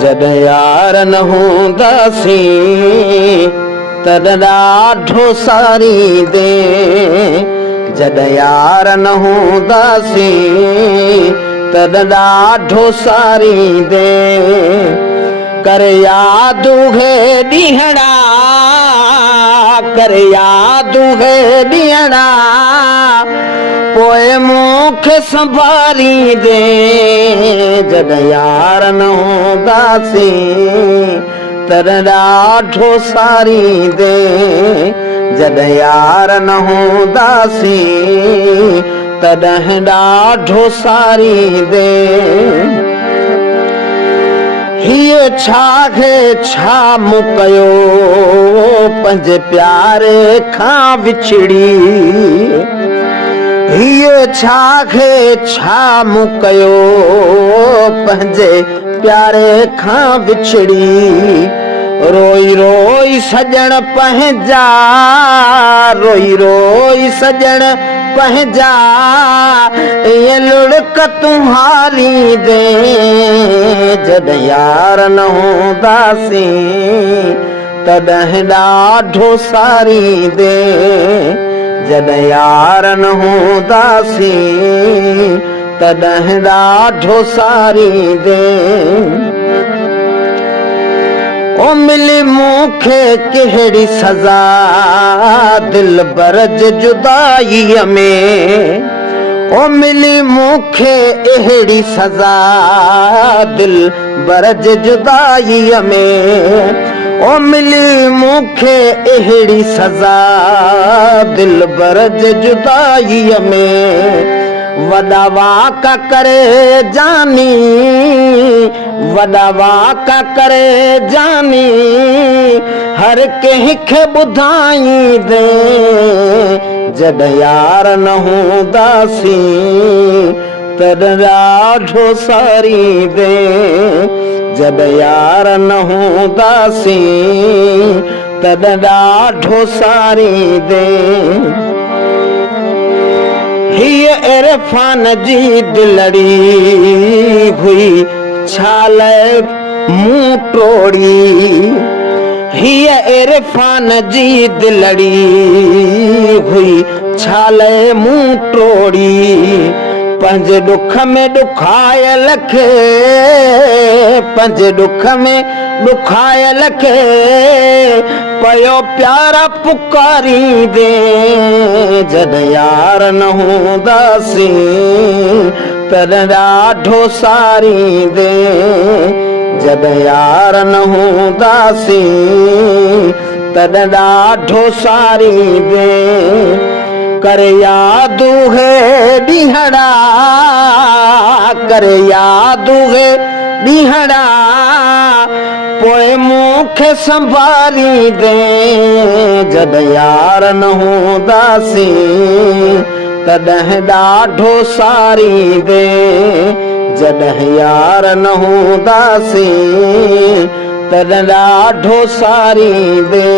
जॾहिं यार न हूंदासीं तॾहिं ॾाढो सारींदे। जॾहिं यार न हूंदासीं तॾहिं ॾाढो सारींदे। कर याद उहे ॾींहंड़ा, कर याद उहे ॾींहंड़ा, पोइ मूंखे संभालींदे। जॾहिं यार न हूंदासीं तॾहिं ॾाढो सारींदे। जॾहिं यार न हूंदासीं तॾहिं ॾाढो सारींदे। हीअ छाहे छा मूं कयो पंहिंजे प्यारे खां विछड़ी। हीअ छाहे छा मूं कयो पंहिंजे प्यारे खां विछड़ी। रोई रोई सजण पंहिंजा, रोई रोई सजण पंहिंजा, ईअं लुढ़क तुम्हारींदे। जॾहिं यार न हूंदासीं तॾहिं ॾाढो सारींदे। जॾहिं यार न हूंदासीं तॾहिं ॾाढो सारींदे। ओ मिली मूंखे कहिड़ी सज़ा दिलबर जे जुदाईअ में। ओ मिली मूंखे अहिड़ी सज़ा दिलबर जे जुदाईअ में। ओ मिली मूंखे अहिड़ी सज़ा दिलबर जे जुदाईअ में। वॾा वाका करे जानी, वॾा वाका करे जानी, हर कंहिंखे ॿुधाईंदे। जॾहिं यार न हूंदासीं तॾहिं ॾाढो सारींदे। जॾहिं यार न हूंदासीं तॾहिं ॾाढो सारींदे। हीअ इरफान जी दिलड़ी हुई छा लाइ मूं टोड़ी। हीअ इरफान जी दिलड़ी हुई छा लाइ मूं टोड़ी। पंहिंजे ॾुख में ॾुखायल खे, पंहिंजे ॾुख में ॾुखायल खे पयो प्यारा पुकारींदे। जॾहिं यार न हूंदासीं तॾहिं ॾाढो सारींदे। जॾहिं यार न हूंदासीं तॾहिं ॾाढो सारींदे। कर याद उहे ॾींहंड़ा, कर याद उहे ॾींहंड़ा, पोइ मूंखे संभालींदे। जॾहिं यार न हूंदासीं तॾहिं ॾाढो सारींदे। जॾहिं यार न हूंदासीं तॾहिं ॾाढो सारींदे।